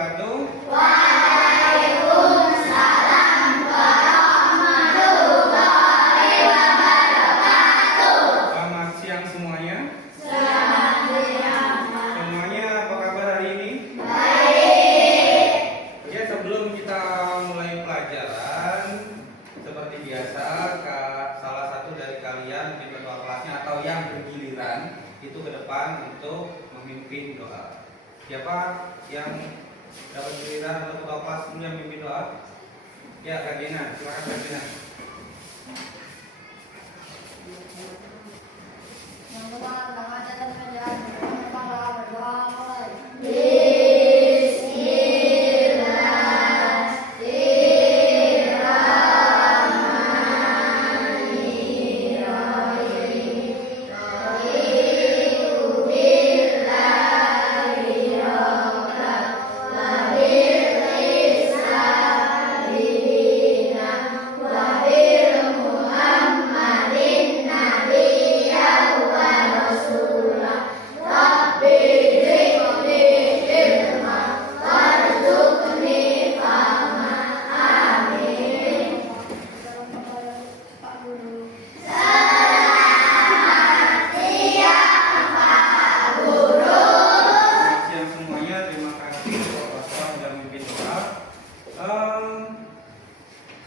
wabarakatuh. Waalaikumsalam warahmatullahi wabarakatuh. Selamat siang semuanya. Selamat siang. Semuanya apa kabar hari ini? Baik. Oke, sebelum kita mulai pelajaran, seperti biasa, salah satu dari kalian di ketua kelasnya atau yang bergiliran itu ke depan untuk memimpin doa. Siapa yang dapat giliran atau ketua kelas yang memimpin doa? Ya, Kak Dina, silakan Kak Dina.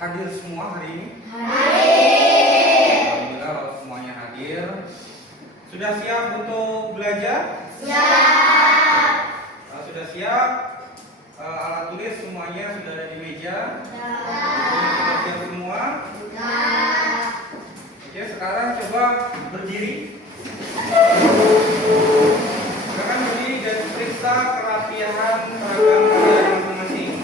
Hadir semua hari ini? Hadir. Alhamdulillah kalau semuanya hadir. Sudah siap untuk belajar? Siap. Sudah siap? Alat tulis semuanya sudah ada di meja? Sudah siap semua? Oke, sekarang coba berdiri. Silakan berdiri dan periksa kerapihan seragam kalian masing-masing.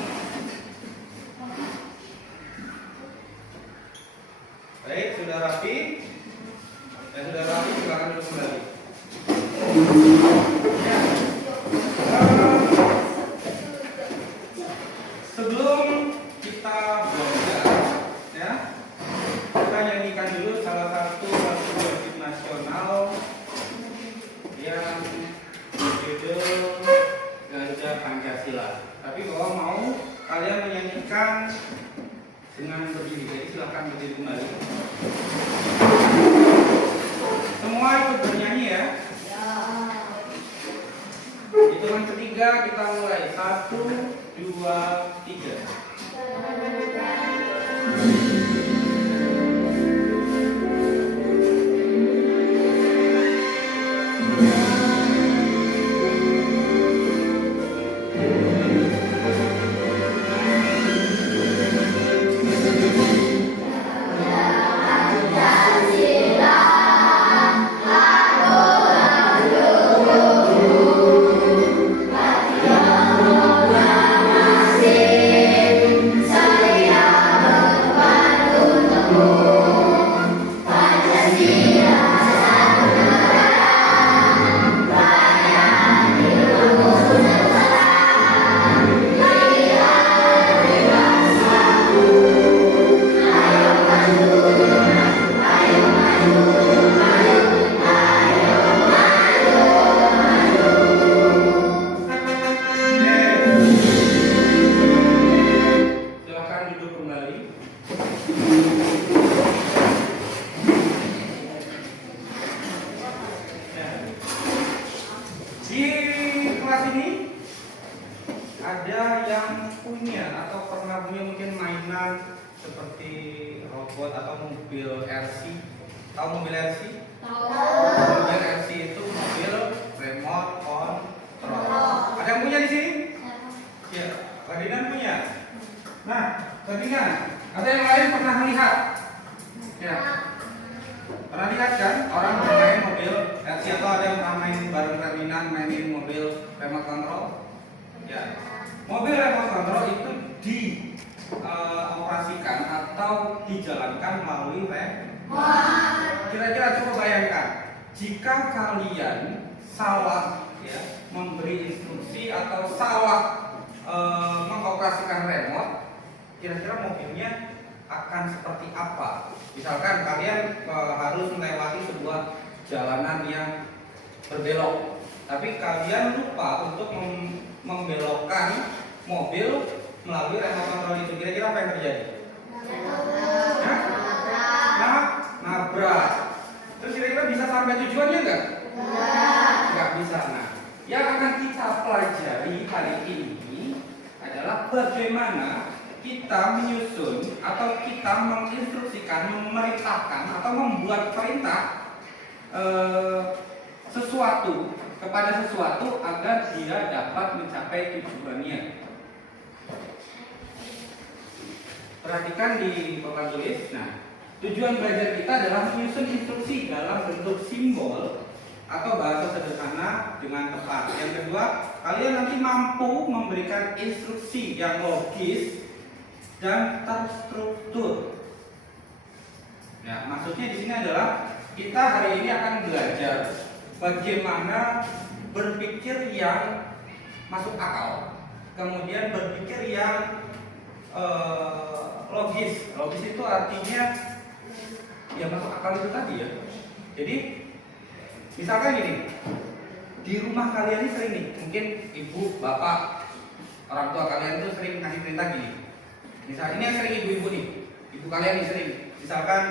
Baik, sudah rapi. Dan sudah rapi, silakan duduk kembali. Ya. Sebelum kita belajar, ya, kita nyanyikan dulu salah satu lagu wajib nasional yang berjudul Gajah Pancasila. Tapi kalau mau kalian menyanyikan dengan berdiri, jadi silakan berdiri kembali. Semua ikut bernyanyi ya. Hitungan ketiga kita mulai. 1, 2, 3. Di kelas ini ada yang punya atau pernah punya mungkin mainan seperti robot atau mobil RC. Tahu mobil RC? Tahu. Mobil RC itu mobil remote control. Ada yang punya di sini? Ya, Ferdinand punya. Nah, Ferdinand, ada yang lain pernah melihat? Ya. Pernah lihat kan orang bermain mobil RC atau ada yang pernah main bareng Ferdinand mainin mobil remote control? Ya. Mobil remote control itu dioperasikan atau dijalankan melalui remote. Kira-kira coba bayangkan jika kalian salah ya memberi instruksi atau salah mengoperasikan remote, kira-kira mobilnya akan seperti apa? Misalkan kalian harus melewati sebuah jalanan yang berbelok, tapi kalian lupa untuk membelokkan mobil melalui remote control itu, kira-kira apa yang terjadi? Hah? Nabrak. Terus kira-kira bisa sampai tujuannya nggak? Nggak bisa. Nah, yang akan kita pelajari hari ini adalah bagaimana kita menyusun atau kita menginstruksikan, memerintahkan atau membuat perintah sesuatu kepada sesuatu agar dia dapat mencapai tujuannya. Perhatikan di papan tulis. Nah, tujuan belajar kita adalah menyusun instruksi dalam bentuk simbol atau bahasa sederhana dengan tepat. Yang kedua, kalian nanti mampu memberikan instruksi yang logis dan terstruktur. Ya, maksudnya di sini adalah kita hari ini akan belajar bagaimana berpikir yang masuk akal, kemudian berpikir yang logis. Logis itu artinya ya masuk akal itu tadi ya. Jadi misalkan gini, di rumah kalian ini sering nih, mungkin ibu, bapak, orang tua kalian itu sering ngasih perintah gini. Misalnya ini yang sering ibu-ibu nih, ibu kalian nih sering. Misalkan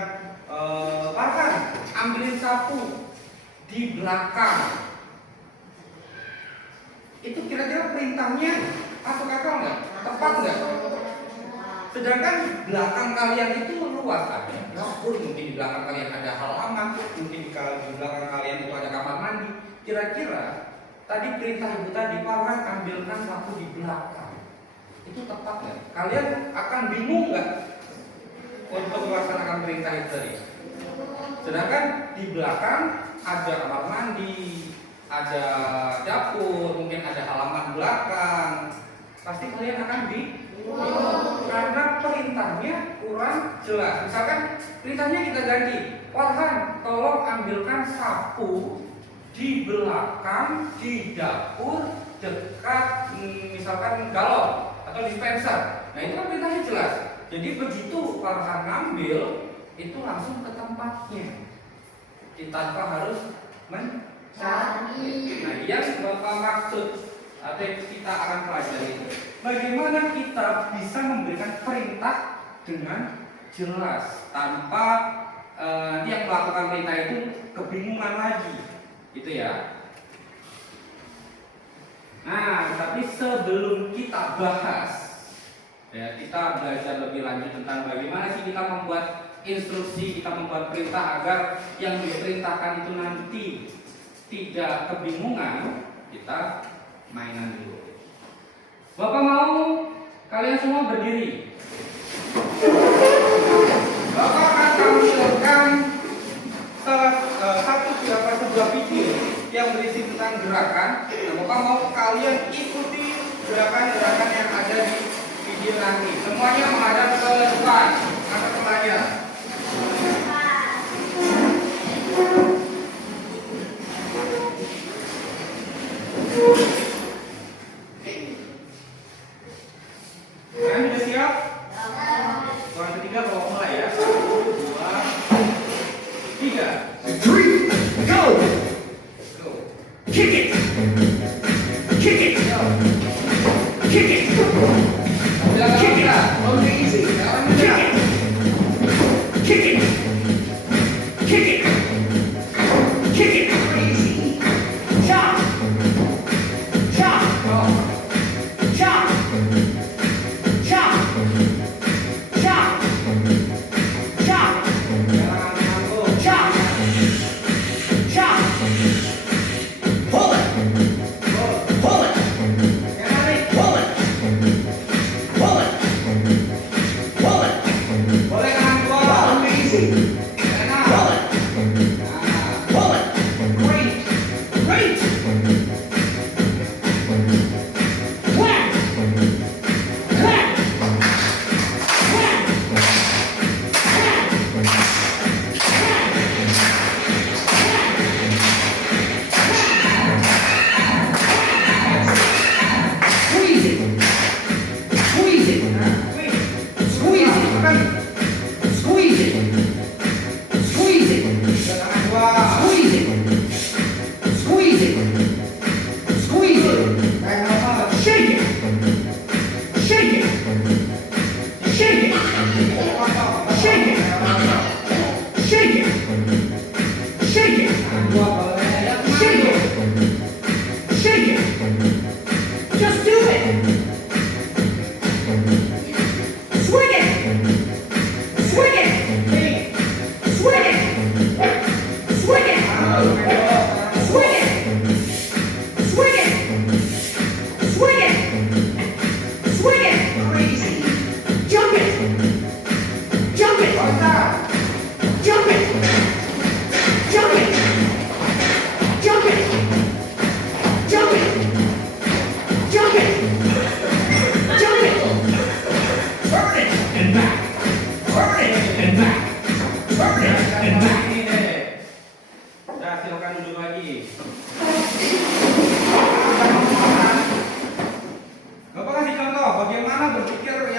Farhan, ambilin sapu di belakang. Itu kira-kira perintahnya masuk akal nggak? Tepat nggak? Sedangkan belakang kalian itu luas, ada dapur, mungkin di belakang kalian ada halaman, mungkin di belakang kalian itu ada kamar mandi. Kira-kira tadi perintah ibu tadi, Farhan ambilkan sapu di belakang. Itu tepat nggak? Kalian akan bingung nggak untuk melaksanakan perintah itu tadi? Sedangkan di belakang ada kamar mandi, ada dapur, mungkin ada halaman belakang. Pasti kalian akan bingung karena perintahnya kurang jelas. Misalkan perintahnya kita ganti, Farhan, tolong ambilkan sapu di belakang di dapur dekat misalkan galon atau dispenser. Nah itu kan perintahnya jelas. Jadi begitu Farhan ngambil itu langsung ke tempatnya, tanpa harus mencari. Nah yang Bapak maksud atau yang kita akan pelajari itu bagaimana kita bisa memberikan perintah dengan jelas tanpa yang melakukan perintah itu kebingungan lagi, gitu ya. Nah, tapi sebelum kita bahas, ya, kita belajar lebih lanjut tentang bagaimana sih kita membuat instruksi, kita membuat perintah agar yang diperintahkan itu nanti tidak kebingungan. Kita mainan dulu. Bapak mau kalian semua berdiri. Bapak akan tampilkan sebuah video yang berisi tentang gerakan. Nah, Bapak mau kalian ikuti gerakan-gerakan yang ada di video nanti. Semuanya menghadap ke depan. Angkat kepalanya. Kalian sudah siap? Orang ketiga kalau mulai ya. 1, 2, 3. 3, go! Go. Kick it! Kick it! Kick it! Kick it! Easy. Kick it! Kick it! Kick it! Kick it! Chop! Chop! Chop! Chop! Chop! Chop! Chop! Chop! Pull it! Pull it! Pull it! Pull it!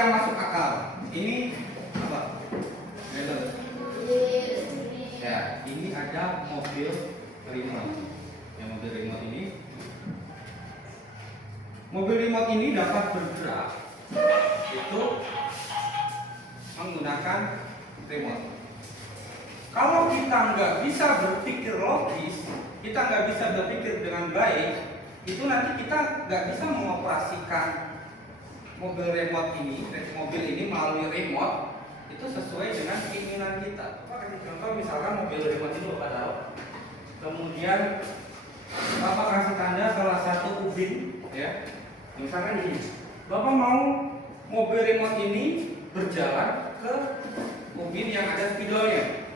yang masuk akal. Ini apa? Balance. Ya, ini ada mobil remote. Ya, mobil remote ini. Mobil remote ini dapat bergerak itu menggunakan remote. Kalau kita nggak bisa berpikir logis, kita nggak bisa berpikir dengan baik, itu nanti kita nggak bisa mengoperasikan mobil remote ini, mobil ini melalui remote itu sesuai dengan keinginan kita. Contoh misalkan mobil remote ini Bapak taruh, kemudian Bapak kasih tanda salah satu ubin, ya, misalkan di sini. Bapak mau mobil remote ini berjalan ke ubin yang ada spidolnya.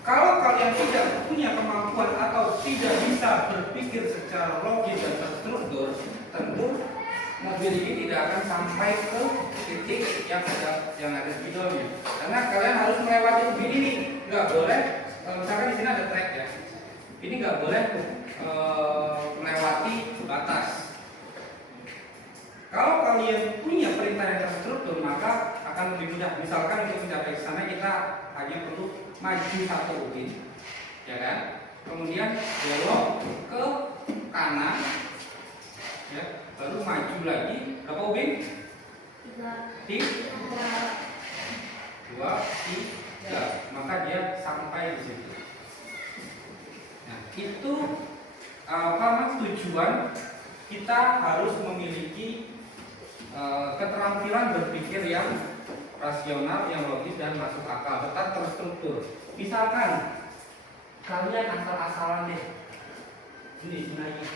Kalau kalian tidak punya kemampuan atau tidak bisa berpikir secara logis dan terstruktur, tentu mobil ini tidak akan sampai ke titik yang ada spidolnya. Karena kalian harus melewati ubin ini, nggak boleh. Misalkan di sini ada trek ya, ini nggak boleh melewati batas. Kalau kalian punya perintah yang terstruktur, maka akan lebih mudah. Misalkan untuk mencapai ke sana kita hanya perlu maju satu ubin, ya kan? Kemudian belok ke kanan, ya, lalu maju lagi berapa ubin? 2, 3, maka dia sampai di situ. Nah, itu apa tujuan kita harus memiliki keterampilan berpikir yang rasional, yang logis dan masuk akal, tetap terstruktur. Misalkan kalian asal-asalan deh, ini sebenarnya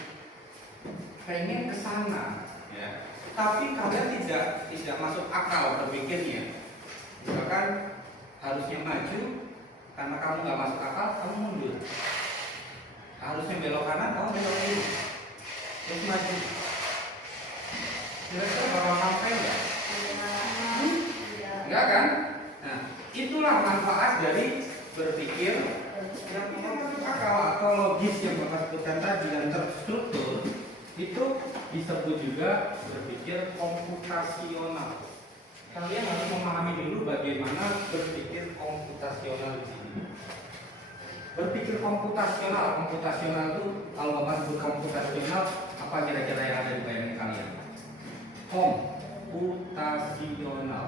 pengen ke sana, ya, tapi kalian tidak masuk akal berpikirnya. Misalkan harusnya maju, karena kamu nggak masuk akal, kamu mundur. Harusnya belok kanan, kamu belok kiri, terus maju. Kira-kira bakal sampai nggak? Enggak kan? Nah, itulah manfaat dari berpikir yang masuk akal atau logis yang Bapak sebutkan tadi dan terstruktur. Itu disebut juga berpikir komputasional. Kalian harus memahami dulu bagaimana berpikir komputasional di sini. Berpikir komputasional itu kalau Bapak sebut komputasional, apa kira-kira yang ada di bayangan kalian? Komputasional.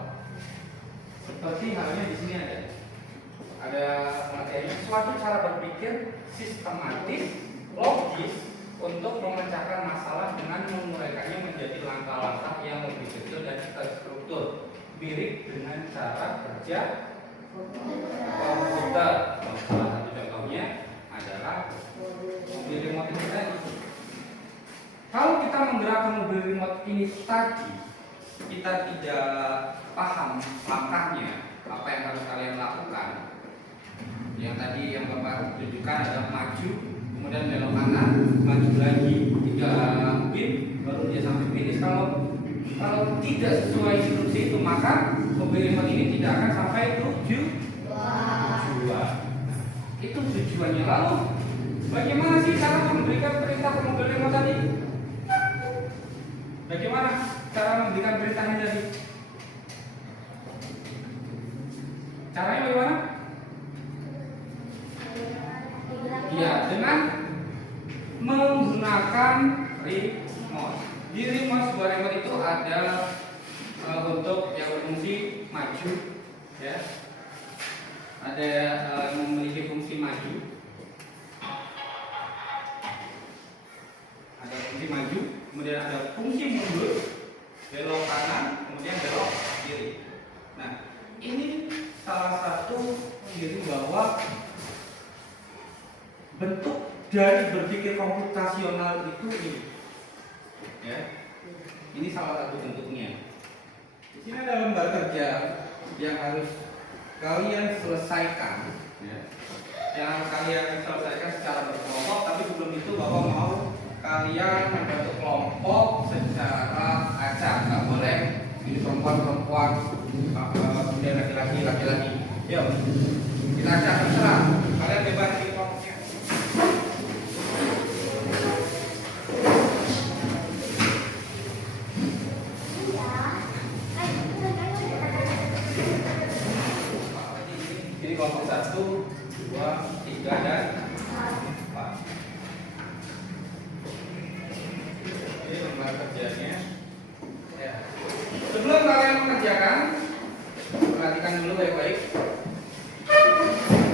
Seperti halnya di sini ada materi, suatu cara berpikir sistematis, logis untuk memecahkan masalah dengan menguraikannya menjadi langkah-langkah yang lebih kecil dan terstruktur, mirip dengan cara kerja komputer. Salah satu contohnya adalah mobil remote ini tadi. Kalau kita menggerakkan mobil remote ini tadi, kita tidak paham langkahnya, apa yang harus kalian lakukan. Yang tadi yang Bapak tunjukkan adalah maju, kemudian belok kanan, maju lagi 3 ubin, baru dia sampai finish. Kalau tidak sesuai instruksi itu, maka mobil remote ini tidak akan sampai tujuan. Itu tujuannya. Lalu bagaimana sih cara memberikan perintah ke mobil remote tadi? Bagaimana cara memberikan perintahnya tadi? Caranya bagaimana? Ya, dengan menggunakan remote. Di remote sebuah remote itu ada untuk yang berfungsi maju, ya. Ada yang memiliki fungsi maju. Ada fungsi maju, kemudian ada fungsi mundur, belok kanan, kemudian belok kiri. Nah, ini salah satu ciri bahwa bentuk dari berpikir komputasional itu ini, ya. Ini salah satu bentuknya. Di sini ada lembar kerja yang harus kalian selesaikan, ya. Yang kalian selesaikan secara berkelompok, tapi sebelum itu Bapak mau kalian membentuk kelompok secara acak, nggak boleh ini perempuan, kemudian laki-laki. Yuk, kita acak terserah. Kalian bebas di kelompoknya. 1, 2, 3 dan 4. Ini lembar kerjanya. Ya. Sebelum kalian mengerjakan, perhatikan dulu baik-baik.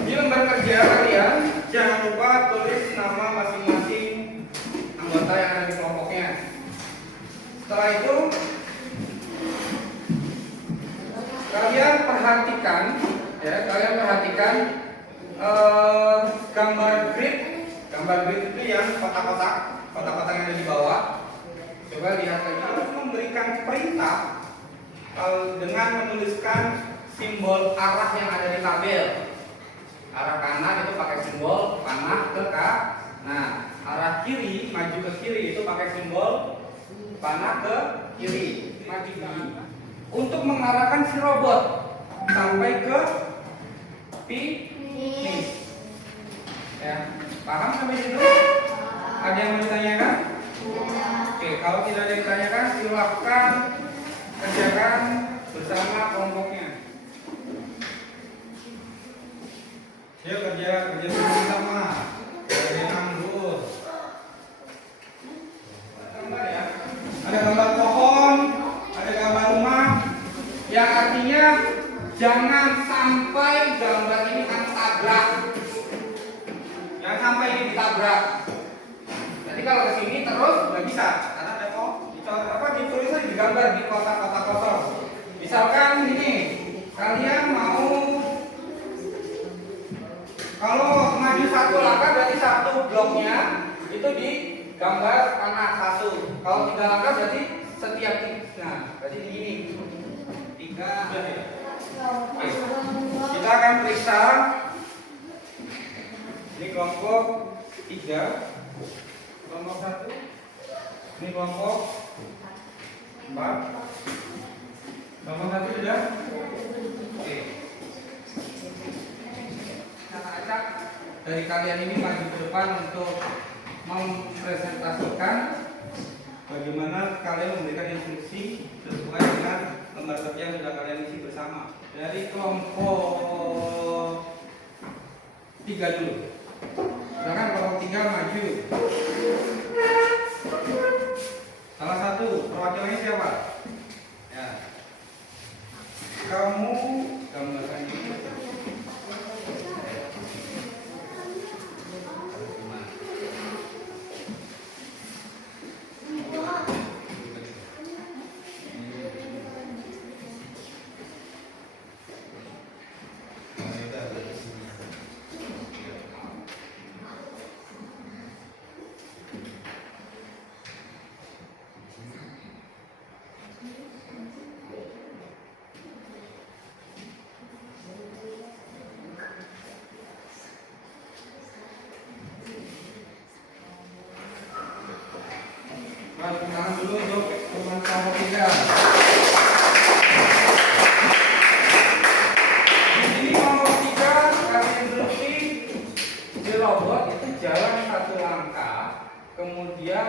Di lembar kerja kalian jangan lupa tulis nama masing-masing anggota yang ada di kelompoknya. Setelah itu kalian perhatikan, ya, gambar grid. Gambar grid itu yang kotak-kotak yang ada di bawah. Coba lihat lagi, harus memberikan perintah dengan menuliskan simbol arah yang ada di tabel. Arah kanan itu pakai simbol panah ke kanan. Arah kiri, maju ke kiri itu pakai simbol panah ke kiri. Maju kiri untuk mengarahkan si robot sampai ke finish. Ya, paham sampai situ? Ada yang mau ditanyakan? Oke, kalau tidak ada yang ditanyakan, silakan kerjakan bersama kelompoknya. Yuk kerja sama-sama. Kerja anggur. Gambar ya. Ada gambar pohon, ada gambar rumah. Yang artinya jangan sampai gambar ini kan tabrak. Jangan sampai ini ditabrak. Jadi kalau ke sini terus nggak bisa, karena ada ditulisnya di gambar di kotak-kotak kosong. Misalkan ini, kalian mau kalau maju 1 langkah berarti 1 bloknya itu di gambar panah 1. Kalau 3 langkah berarti setiap berarti begini. 3. Oke. Kita akan periksa. Ini kelompok 3, kelompok 1. Ini kelompok 4. Kelompok 1 sudah. Oke. Acak dari kalian ini maju ke depan untuk mempresentasikan bagaimana kalian memberikan instruksi sesuai dengan lembar kerja yang sudah kalian isi bersama. Dari kelompok 3 dulu. Silakan kelompok 3 maju. Salah satu perwakilannya siapa? Ya. Kamu gambarkan ini. Tangan dulu untuk teman kelompok 3. Di sini kelompok 3 kasih instruksi di robot itu jalan 1 langkah, kemudian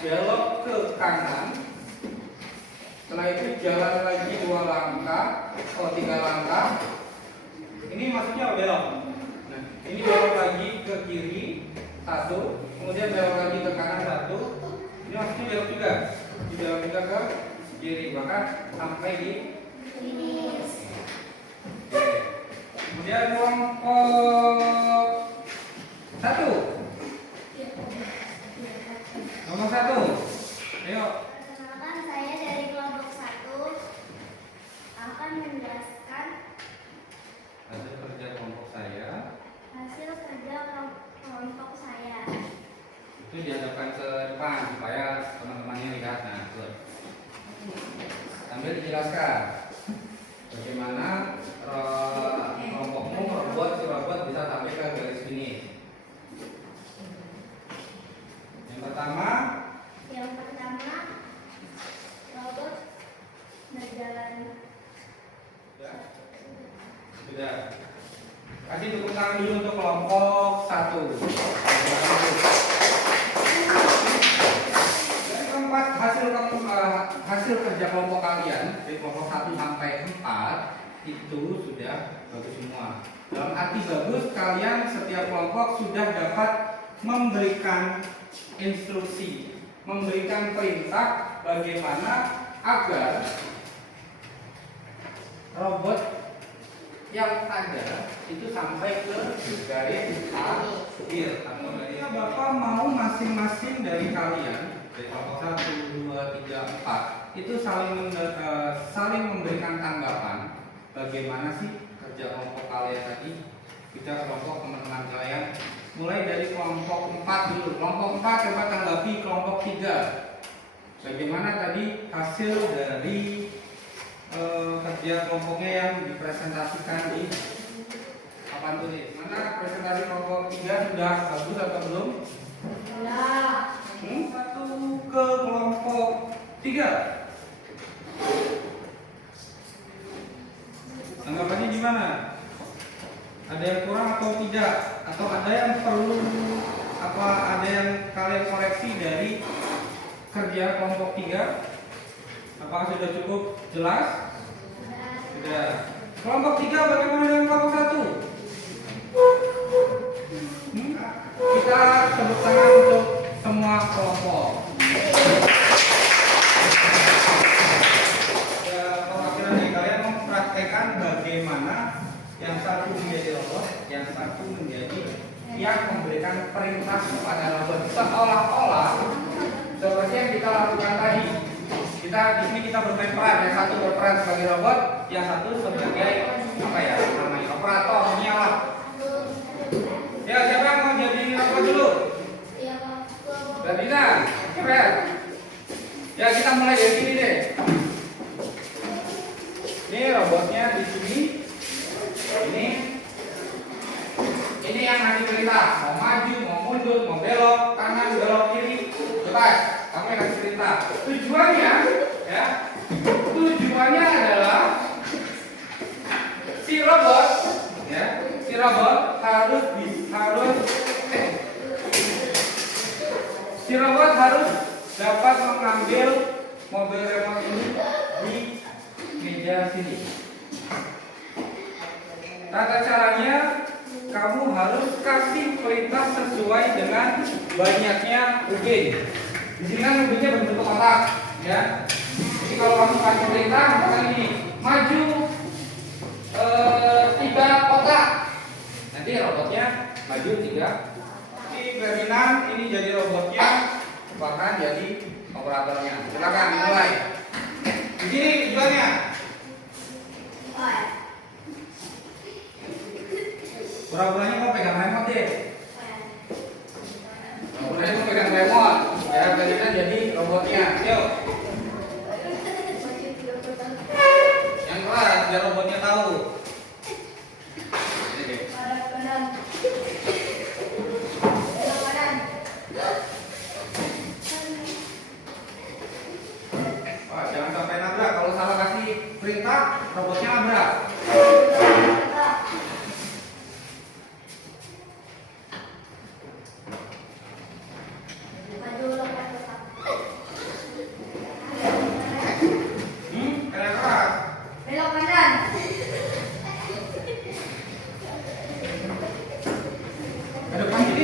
belok ke kanan. Setelah itu jalan lagi 2 langkah, 3 langkah. Ini maksudnya belok. Nah, ini belok lagi ke kiri 1, kemudian belok lagi ke kanan 1. Ini maksudnya belok juga, di belok juga ke kiri, maka sampai di finish. Kemudian kelompok 1, nomor 1, ayo. Perkenalkan, saya dari kelompok 1 akan menjelaskan Hasil kerja kelompok saya. Itu dihadapkan ke depan supaya teman-temannya lihat. Nah, tuh. Sambil dijelaskan bagaimana kelompokmu membuat si robot bisa sampai ke garis finish. Yang pertama, robot berjalan. ya, sudah. Kasih tepuk tangan dulu untuk kelompok 1. Dari keempat hasil kerja kelompok kalian dari kelompok 1 sampai 4 itu sudah bagus semua. Dalam arti bagus, kalian setiap kelompok sudah dapat memberikan instruksi, memberikan perintah bagaimana agar robot yang ada itu sampai ke garis akhir. Bapak mau masing-masing dari kalian dari kelompok 1, 2, 3, 4 itu saling memberikan tanggapan bagaimana sih kerja kelompok kalian tadi, kerja kelompok teman-teman kalian. Mulai dari kelompok 4 dulu. Kelompok 4 coba tanggapi kelompok 3. Bagaimana tadi hasil dari kerja kelompoknya yang dipresentasikan di papan tulis. Mana presentasi kelompok 3 sudah bagus atau belum? Satu ke kelompok 3. Tanggapannya gimana? Ada yang kurang atau tidak? Atau ada yang perlu ada yang kalian koreksi dari kerja kelompok 3? Apakah sudah cukup jelas? Sudah. Kelompok 3 bagaimana dengan kelompok 1? Kita tepuk tangan untuk semua kelompok. Ya, perwakilan nih, kalian mempraktekkan bagaimana yang satu menjadi robot, yang satu menjadi yang memberikan perintah kepada robot. Seolah-olah seperti yang kita lakukan tadi. Kita di sini kita bermain peran, yang satu berperan sebagai robot, yang satu sebagai namanya operator, menyala. Ya, siapa yang mau jadi robot dulu? Berarti keren. Ya, kita mulai dari sini deh. Ini robotnya di sini. Ini yang ngasih perintah, mau maju, mau mundur, mau belok kanan, belok kiri, bebas. Kamu yang ngasih perintah. Tujuannya adalah si robot harus dapat mengambil mobil remote ini di meja sini. Tata caranya, kamu harus kasih perintah sesuai dengan banyaknya ubin. Di sini kan ubinnya bentuk kotak, ya. Jadi kalau kamu kasih perintah, misalkan ini maju 3 kotak, nanti robotnya maju 3. Ini Ferdinand, ini jadi robotnya, bahkan jadi operatornya. Silakan mulai. Di sini tujuannya. Pura-puranya mau pegang remote deh. Pura-puranya mau pegang remote. Ya, Ferdinand jadi robotnya. Yuk. Yang keras biar robotnya tahu. Wah, jangan sampai nabrak. Kalau salah kasih perintah, robotnya nabrak.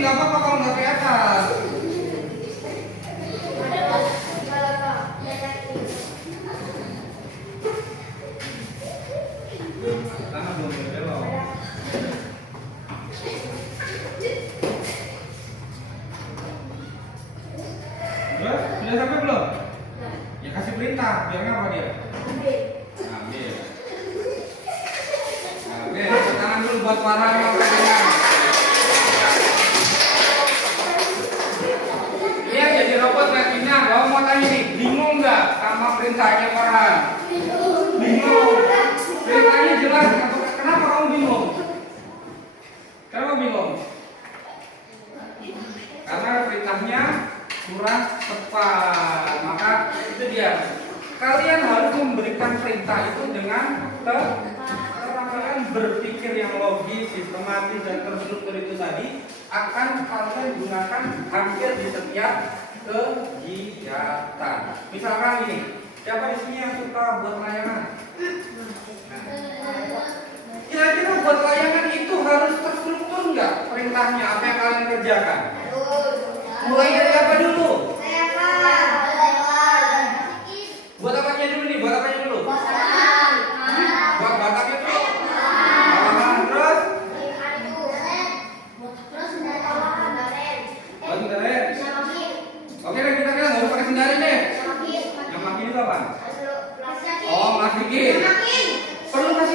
Nggak apa-apa kalau nggak kelihatan. Tangan belum belok. Sudah sampai belum? Ya kasih perintah. Biar apa dia? Ambil. Tangan dulu buat warna yang pegangan. Robot nantinya, kamu mau tanya nih, bingung nggak sama perintahnya Farhan? Bingung. Perintahnya jelas. Kenapa kamu bingung? Kenapa bingung? Karena perintahnya kurang tepat. Maka itu dia. Kalian harus memberikan perintah itu dengan kalian berpikir yang logis, sistematis dan terstruktur itu tadi akan kalian gunakan hampir di setiap kegiatan. Misalkan ini, siapa di sini yang suka buat layangan? Nah,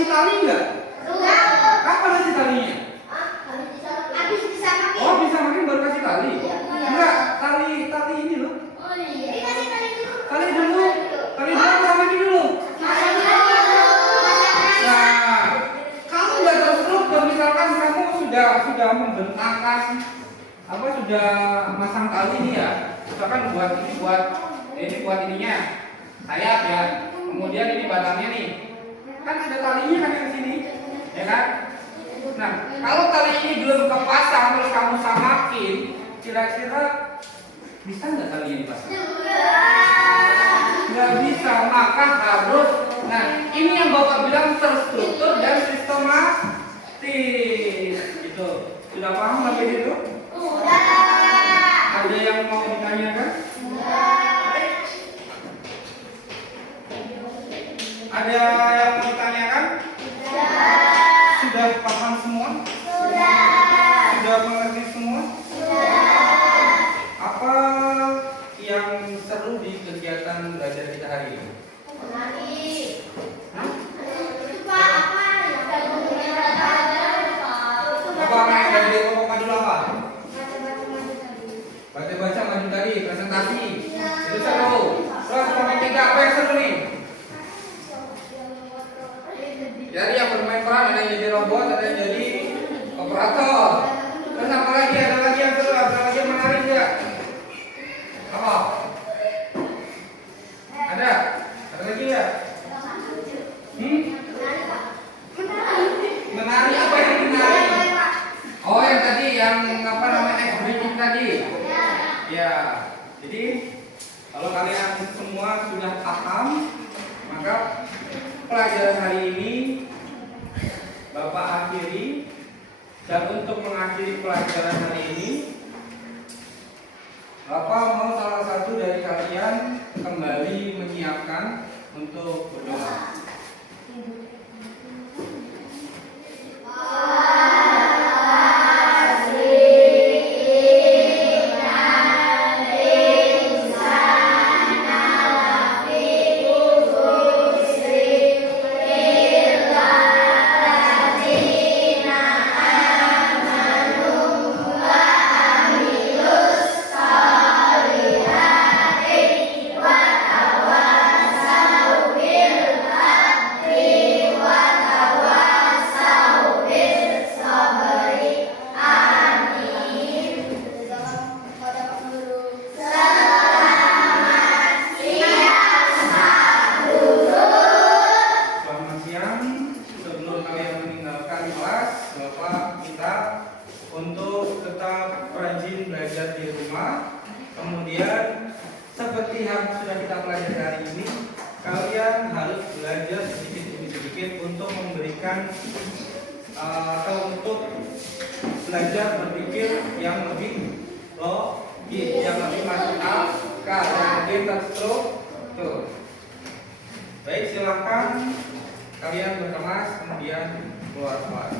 kasih tali nggak? Kapan kasih talinya? Habis disamain. Oh, bisa makin baru kasih tali? Iya. Enggak, tali ini loh. Oh iya. Dikasih tali dulu. Tali dulu sama ini dulu. Nah, kamu nggak terstruktur, misalkan kamu sudah membentangkan apa, sudah masang tali ini ya, misalkan buat ininya sayap ya, kemudian ini batangnya nih, kan ada talinya kan yang sini, ya kan? Nah, kalau tali ini belum kepasang terus kamu samakin, kira-kira bisa nggak tali ini pasang? Nggak bisa, maka harus. Nah, ini yang Bapak bilang terstruktur dan sistematis. Gitu. Sudah paham sampai situ? Ada yang mau ditanyakan? Ada yang mau ditanyakan? Sudah paham semua? Sudah mengerti semua? Apa yang seru di kegiatan belajar kita hari ini? Apa yang dari kelompok maju apa? Baca-baca maju tadi, presentasi. Itu seru. Terus kelompok 3 apa yang seru nih? Jadi yang bermain peran, ada yang jadi robot, ada yang jadi operator. Terus apa lagi? Ada lagi yang seru, ada lagi yang menarik nggak? Apa? Ada? Ada lagi ya? Menarik apa yang menarik? Oh, yang tadi yang apa namanya exhibition tadi? Ya. Jadi kalau kalian semua sudah paham, maka pelajaran hari ini Bapak akhiri. Dan untuk mengakhiri pelajaran hari ini, Bapak mau salah satu dari kalian kembali menyiapkan untuk berdoa. Untuk tetap rajin belajar di rumah. Kemudian seperti yang sudah kita pelajari hari ini, kalian harus belajar sedikit demi sedikit untuk memberikan atau untuk belajar berpikir yang lebih logis, yang lebih masuk akal, yang lebih terstruktur. Baik, silahkan kalian berkemas kemudian keluar kelas.